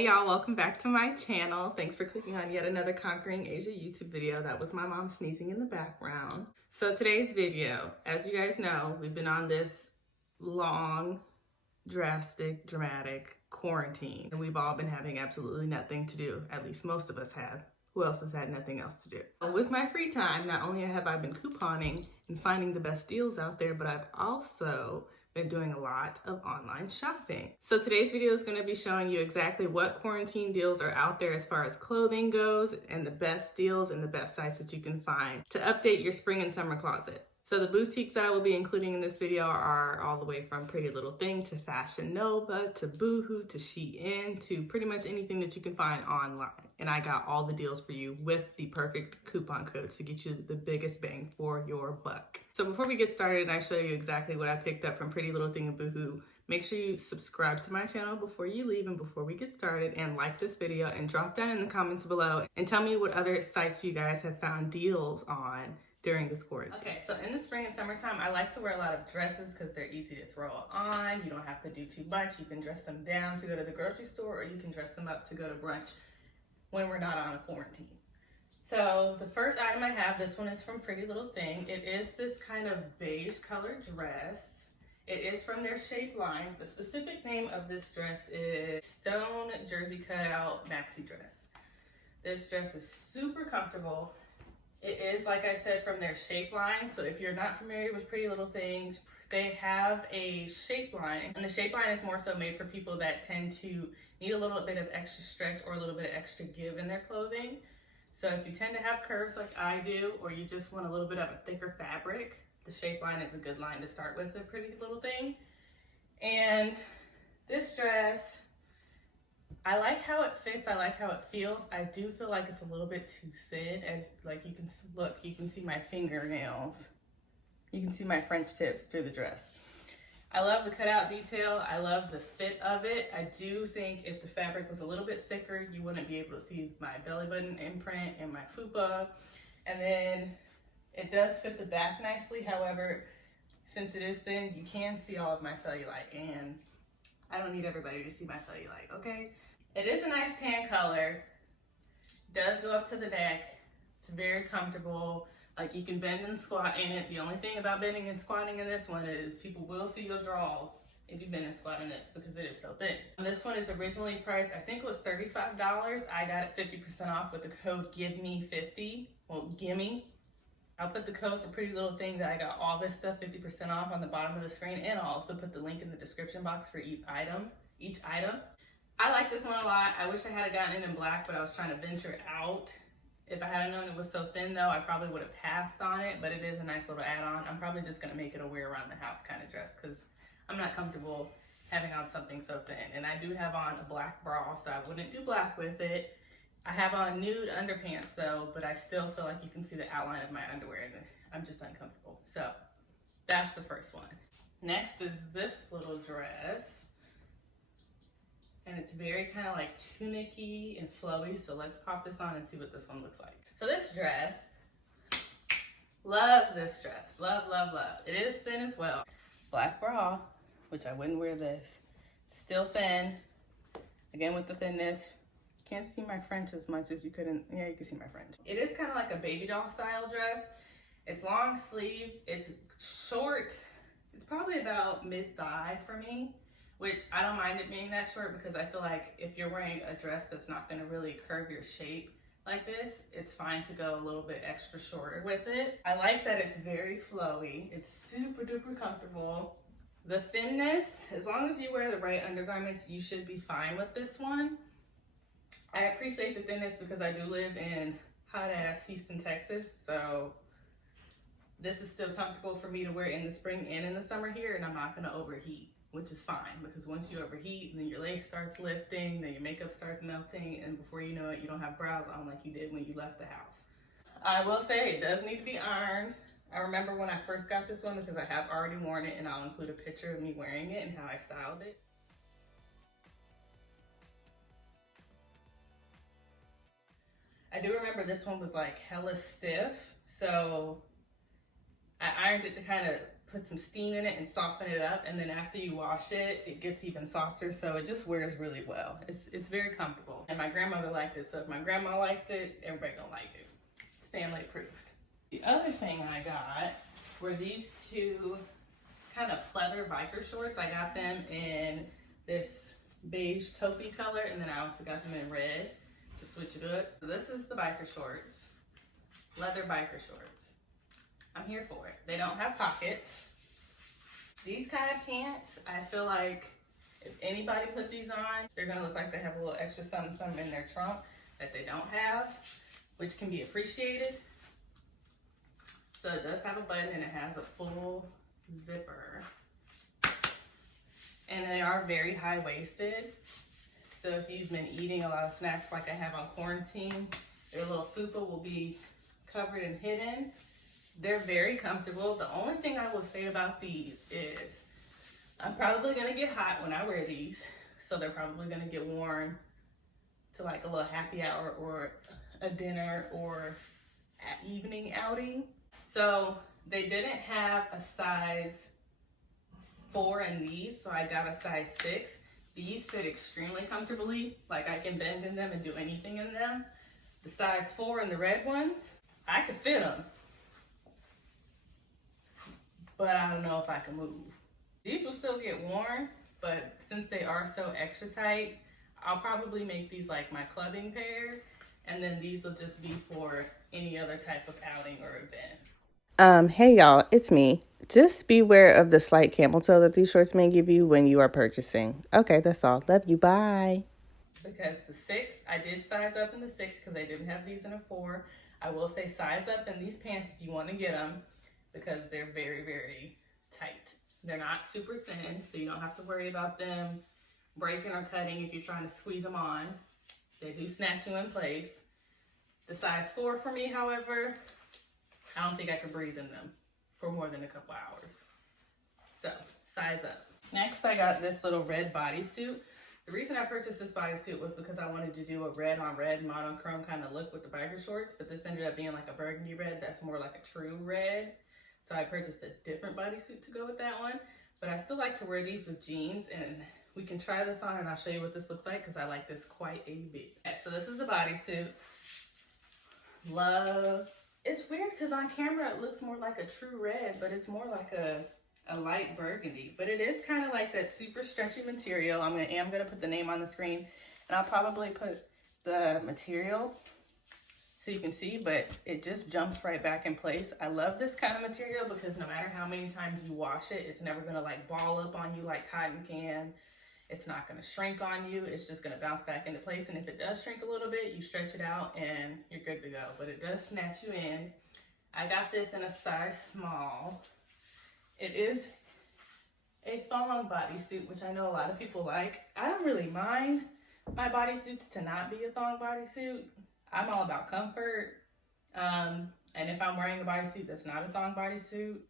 Hey y'all, welcome back to my channel. Thanks for clicking on yet another Conquering Asia YouTube video. That was my mom sneezing in the background. So today's video, as you guys know, we've been on this long, drastic, dramatic quarantine, and we've all been having absolutely nothing to do. At least most of us have. Who else has had nothing else to do? With my free time, not only have I been couponing and finding the best deals out there, but I've also been doing a lot of online shopping. So today's video is going to be showing you exactly what quarantine deals are out there as far as clothing goes, and the best deals and the best sites that you can find to update your spring and summer closet. So the boutiques that I will be including in this video are all the way from Pretty Little Thing to Fashion Nova to Boohoo to Shein to pretty much anything that you can find online. And I got all the deals for you with the perfect coupon codes to get you the biggest bang for your buck. So before we get started and I show you exactly what I picked up from Pretty Little Thing and Boohoo, make sure you subscribe to my channel before you leave and before we get started, and like this video and drop down in the comments below and tell me what other sites you guys have found deals on during this quarantine. Okay, so in the spring and summertime, I like to wear a lot of dresses because they're easy to throw on. You don't have to do too much. You can dress them down to go to the grocery store, or you can dress them up to go to brunch when we're not on a quarantine. So the first item I have, this one is from Pretty Little Thing. It is this kind of beige colored dress. It is from their Shape line. The specific name of this dress is Stone Jersey Cut Out Maxi dress. This dress is super comfortable. It is, like I said, from their Shape line. So if you're not familiar with Pretty Little Thing, they have a Shape line. And the Shape line is more so made for people that tend to need a little bit of extra stretch or a little bit of extra give in their clothing. So if you tend to have curves like I do, or you just want a little bit of a thicker fabric, the Shape line is a good line to start with, a Pretty Little Thing. And this dress, I like how it fits, I like how it feels. I do feel like it's a little bit too thin, as like you can look, you can see my fingernails. You can see my French tips through the dress. I love the cutout detail. I love the fit of it. I do think if the fabric was a little bit thicker, you wouldn't be able to see my belly button imprint and my fupa. And then it does fit the back nicely. However, since it is thin, you can see all of my cellulite, and I don't need everybody to see my cellulite, okay? It is a nice tan color. Does go up to the neck. It's very comfortable. Like, you can bend and squat in it. The only thing about bending and squatting in this one is people will see your draws if you bend and squat in this because it is so thin. And this one is originally priced, I think it was $35. I got it 50% off with the code GIVEME50. Well, gimme. I'll put the code for Pretty Little Thing that I got all this stuff 50% off on the bottom of the screen, and I'll also put the link in the description box for each item. I like this one a lot. I wish I had gotten it in black, but I was trying to venture out. If I had known it was so thin though, I probably would have passed on it, but it is a nice little add-on. I'm probably just gonna make it a wear around the house kind of dress because I'm not comfortable having on something so thin. And I do have on a black bra, so I wouldn't do black with it. I have on nude underpants though, but I still feel like you can see the outline of my underwear and I'm just uncomfortable. So that's the first one. Next is this little dress. And it's very kind of like tunic-y and flowy. So let's pop this on and see what this one looks like. So this dress, love this dress. Love, love, love. It is thin as well. Black bra, which I wouldn't wear this. It's still thin. Again, with the thinness. Can't see my French as much as you couldn't. Yeah, you can see my French. It is kind of like a baby doll style dress. It's long sleeve. It's short. It's probably about mid-thigh for me, which I don't mind it being that short because I feel like if you're wearing a dress that's not gonna really curve your shape like this, it's fine to go a little bit extra shorter with it. I like that it's very flowy. It's super duper comfortable. The thinness, as long as you wear the right undergarments, you should be fine with this one. I appreciate the thinness because I do live in hot ass Houston, Texas, so this is still comfortable for me to wear in the spring and in the summer here, and I'm not gonna overheat, which is fine because once you overheat, then your lace starts lifting, then your makeup starts melting, and before you know it, you don't have brows on like you did when you left the house. I will say it does need to be ironed. I remember when I first got this one because I have already worn it, and I'll include a picture of me wearing it and how I styled it. I do remember this one was like hella stiff, so I ironed it to kind of put some steam in it and soften it up, and then after you wash it, it gets even softer, so it just wears really well. It's very comfortable, and my grandmother liked it, so if my grandma likes it, everybody gonna like it. It's family approved. The other thing I got were these two kind of pleather biker shorts. I got them in this beige taupey color, and then I also got them in red to switch it up. So this is the biker shorts, leather biker shorts. I'm here for it. They don't have pockets. These kind of pants, I feel like if anybody put these on, they're gonna look like they have a little extra something in their trunk that they don't have, which can be appreciated. So it does have a button and it has a full zipper. And they are very high-waisted. So if you've been eating a lot of snacks like I have on quarantine, your little fupa will be covered and hidden. They're very comfortable. The only thing I will say about these is I'm probably gonna get hot when I wear these. So they're probably gonna get worn to like a little happy hour or a dinner or an evening outing. So they didn't have a size 4 in these, so I got a size 6. These fit extremely comfortably. Like I can bend in them and do anything in them. The size 4 and the red ones, I could fit them, but I don't know if I can move. These will still get worn, but since they are so extra tight, I'll probably make these like my clubbing pair, and then these will just be for any other type of outing or event. Hey y'all, it's me. Just beware of the slight camel toe that these shorts may give you when you are purchasing. Okay, that's all. Love you. Bye. Because the 6, I did size up in the 6 because they didn't have these in a 4. I will say size up in these pants if you want to get them, because they're very, very tight. They're not super thin, so you don't have to worry about them breaking or cutting if you're trying to squeeze them on. They do snatch you in place. The size 4 for me, however, I don't think I could breathe in them for more than a couple hours. So, size up. Next, I got this little red bodysuit. The reason I purchased this bodysuit was because I wanted to do a red on red monochrome kind of look with the biker shorts, but this ended up being like a burgundy red that's more like a true red. So I purchased a different bodysuit to go with that one, but I still like to wear these with jeans, and we can try this on and I'll show you what this looks like because I like this quite a bit. Okay, so this is the bodysuit. Love. It's weird because on camera it looks more like a true red, but it's more like a light burgundy, but it is kind of like that super stretchy material. I'm gonna put the name on the screen, and I'll probably put the material so you can see, but it just jumps right back in place. I love this kind of material because no matter how many times you wash it, it's never gonna like ball up on you like cotton can. It's not gonna shrink on you. It's just gonna bounce back into place. And if it does shrink a little bit, you stretch it out and you're good to go, but it does snatch you in. I got this in a size small. It is a thong bodysuit, which I know a lot of people like. I don't really mind my bodysuits to not be a thong bodysuit. I'm all about comfort. And if I'm wearing a bodysuit that's not a thong bodysuit,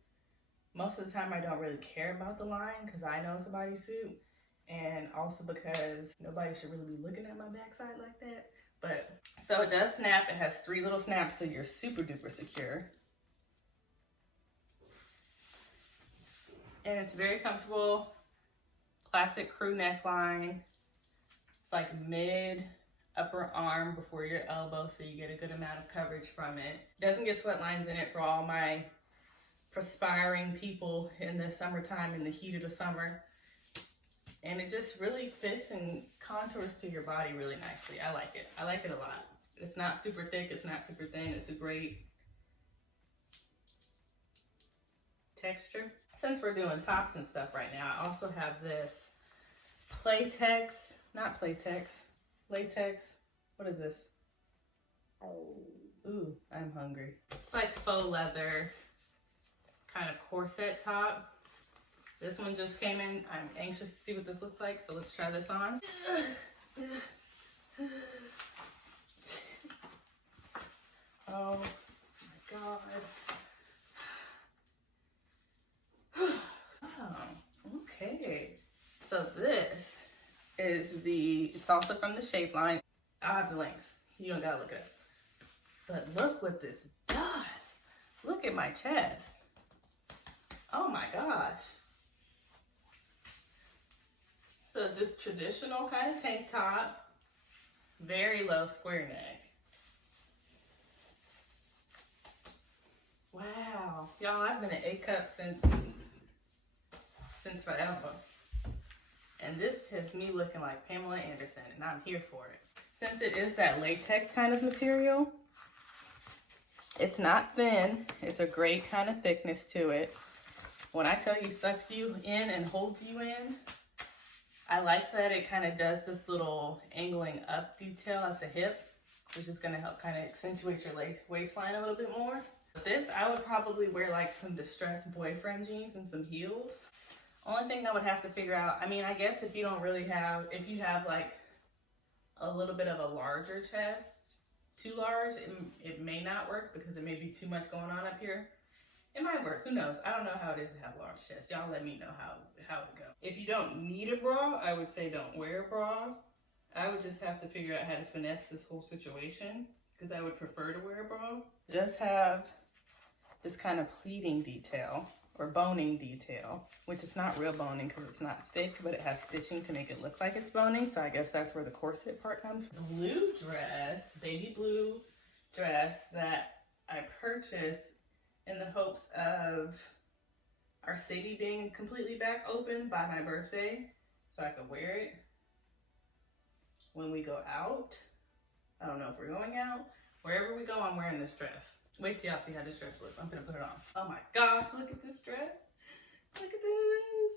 most of the time I don't really care about the line because I know it's a bodysuit. And also because nobody should really be looking at my backside like that. But so it does snap. It has 3 little snaps, so you're super duper secure. And it's very comfortable. Classic crew neckline. It's like mid upper arm before your elbow, so you get a good amount of coverage from it. It doesn't get sweat lines in it for all my perspiring people in the summertime, in the heat of the summer. And it just really fits and contours to your body really nicely. I like it. I like it a lot. It's not super thick. It's not super thin. It's a great texture. Since we're doing tops and stuff right now, I also have this latex, what is this? Ooh, I'm hungry. It's like faux leather kind of corset top. This one just came in. I'm anxious to see what this looks like, so let's try this on. Oh my God. Oh, okay. So this is it's also from the shape line. I'll have the links. You don't gotta look it up. But look what this does. Look at my chest. Oh my gosh. So just traditional kind of tank top, very low square neck. Wow, y'all, I've been an A-cup since forever. And this has me looking like Pamela Anderson, and I'm here for it. Since it is that latex kind of material, it's not thin, it's a great kind of thickness to it. When I tell you sucks you in and holds you in, I like that it kind of does this little angling up detail at the hip, which is gonna help kind of accentuate your waistline a little bit more. But this, I would probably wear like some distressed boyfriend jeans and some heels. Only thing I would have to figure out, I mean, I guess if you don't really have, if you have like a little bit of a larger chest, too large, it may not work because it may be too much going on up here. It might work, who knows? I don't know how it is to have large chest. Y'all let me know how it goes. If you don't need a bra, I would say don't wear a bra. I would just have to figure out how to finesse this whole situation because I would prefer to wear a bra. It does have this kind of pleating detail or boning detail, which is not real boning because it's not thick, but it has stitching to make it look like it's boning. So I guess that's where the corset part comes from. The blue dress, baby blue dress that I purchased in the hopes of our city being completely back open by my birthday so I could wear it when we go out. I don't know if we're going out. Wherever we go, I'm wearing this dress. Wait till y'all see how this dress looks. I'm gonna put it on. Oh my gosh, look at this dress. Look at this.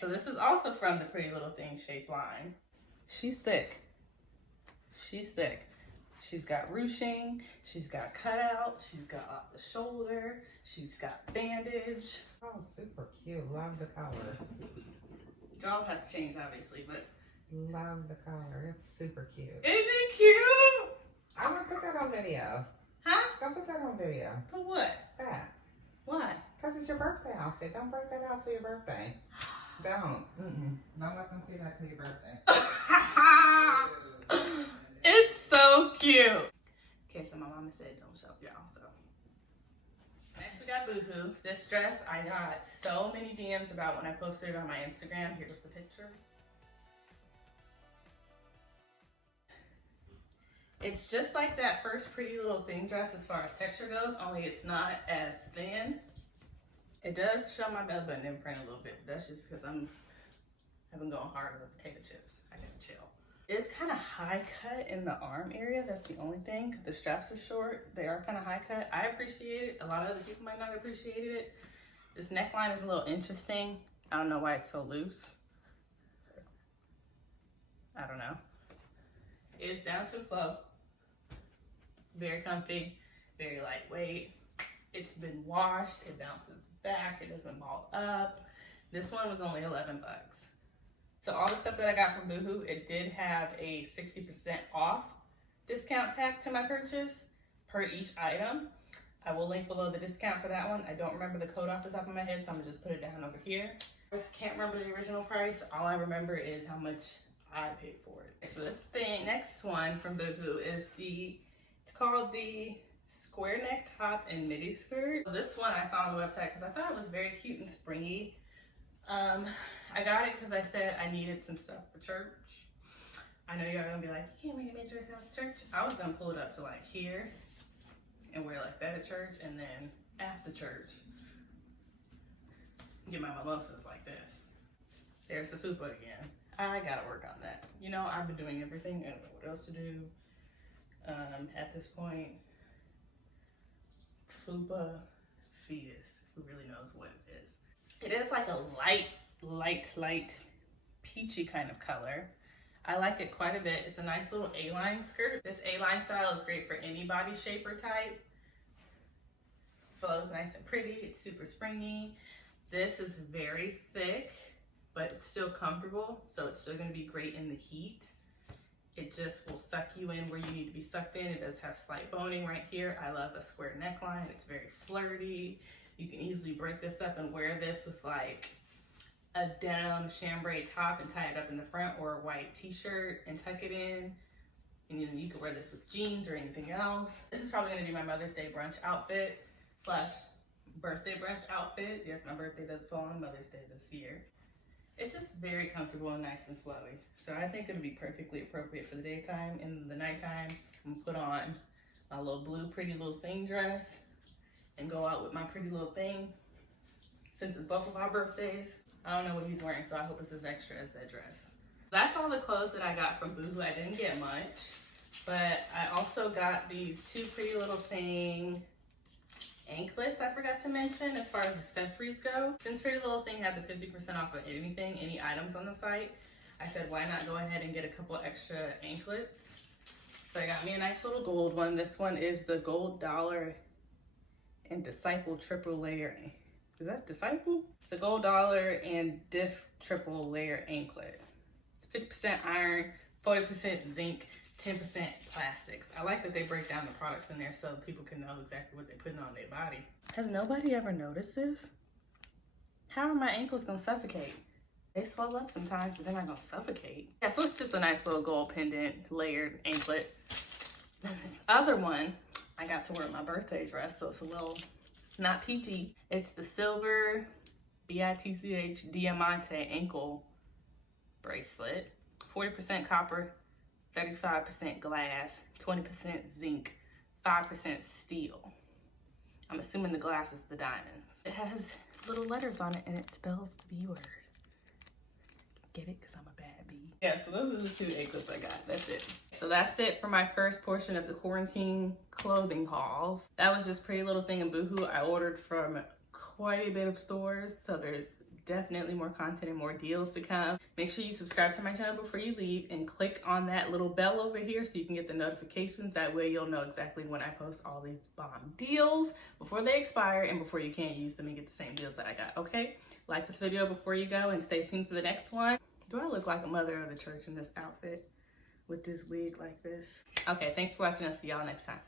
So this is also from the Pretty Little Things shape line. She's thick. She's thick. She's got ruching, she's got cutout, she's got off the shoulder, she's got bandage. Oh, super cute. Love the color. Draws have to change, obviously, but Love the color. It's super cute. isn't it cute? I'm gonna put that on video. Huh? Don't put that on video. Put what? That. Why? Because it's your birthday outfit. Don't break that out to your birthday. Don't. Don't let them see that to your birthday. It's so cute. Okay, so my mama said don't show y'all, so. Next we got Boohoo. This dress I got so many DMs about when I posted it on my Instagram. Here's the picture. It's just like that first Pretty Little Thing dress as far as texture goes, only it's not as thin. It does show my belly button imprint a little bit, but that's just because I've been going hard with potato chips. I gotta chill. It's kind of high cut in the arm area. That's the only thing. The straps are short. They are kind of high cut. I appreciate it. A lot of other people might not have appreciated it. This neckline is a little interesting. I don't know why it's so loose. I don't know. It's down to flow. Very comfy, very lightweight. It's been washed. It bounces back. It doesn't ball up. This one was only 11 bucks. So all the stuff that I got from Boohoo, it did have a 60% off discount tag to my purchase per each item. I will link below the discount for that one. I don't remember the code off the top of my head, so I'm gonna just put it down over here. I just can't remember the original price. All I remember is how much I paid for it. So this thing, next one from Boohoo is it's called the square neck top and midi skirt. This one I saw on the website because I thought it was very cute and springy. I got it because I said I needed some stuff for church. I know y'all are gonna be like, you can't wear a major house church. I was gonna pull it up to like here and wear like that at church, and then after church, get my mimosas like this. There's the fupa again. I gotta work on that. You know, I've been doing everything. I don't know what else to do. At this point, fupa fetus, who really knows what it is. It is like a light peachy kind of color. I like it quite a bit. It's a nice little A-line skirt. This A-line style is great for any body shape or type. Flows nice and pretty. It's super springy. This is very thick, but it's still comfortable, so it's still gonna be great in the heat. It just will suck you in where you need to be sucked in. It does have slight boning right here. I love a square neckline. It's very flirty. You can easily break this up and wear this with like a denim chambray top and tie it up in the front, or a white t-shirt and tuck it in. And then you can wear this with jeans or anything else. This is probably gonna be my Mother's Day brunch outfit / birthday brunch outfit. Yes, my birthday does fall on Mother's Day this year. It's just very comfortable and nice and flowy. So I think it'll be perfectly appropriate for the daytime. In the nighttime, I'm gonna put on my little blue pretty little thing dress and go out with my pretty little thing. Since it's both of our birthdays, I don't know what he's wearing, so I hope it's as extra as that dress. That's all the clothes that I got from Boohoo. I didn't get much, but I also got these two pretty little thing anklets I forgot to mention as far as accessories go. Since Pretty Little Thing had the 50% off of anything, any items on the site, I said, why not go ahead and get a couple extra anklets? So I got me a nice little gold one. This one is the Gold Dollar and Disciple Triple Layer. Is that Disciple? It's the Gold Dollar and Disc Triple Layer Anklet. It's 50% iron, 40% zinc, 10% plastics. I like that they break down the products in there so people can know exactly what they're putting on their body. Has nobody ever noticed this? How are my ankles gonna suffocate? They swell up sometimes, but they're not gonna suffocate. Yeah, so it's just a nice little gold pendant layered anklet. Then this other one, I got to wear my birthday dress, so it's not PG. It's the silver BITCH Diamante ankle bracelet. 40% copper, 35% glass, 20% zinc, 5% steel. I'm assuming the glass is the diamonds. It has little letters on it and it spells the B word. Get it? Because I'm a bad bee. Yeah, so those are the two anklets I got. That's it. So that's it for my first portion of the quarantine clothing hauls. That was just Pretty Little Thing and Boohoo. I ordered from quite a bit of stores, so there's definitely more content and more deals to come. Make sure you subscribe to my channel before you leave and click on that little bell over here so you can get the notifications. That way you'll know exactly when I post all these bomb deals before they expire and before you can't use them and get the same deals that I got, okay? Like this video before you go and stay tuned for the next one. Do I look like a mother of the church in this outfit with this wig like this? Okay, thanks for watching. I'll see y'all next time.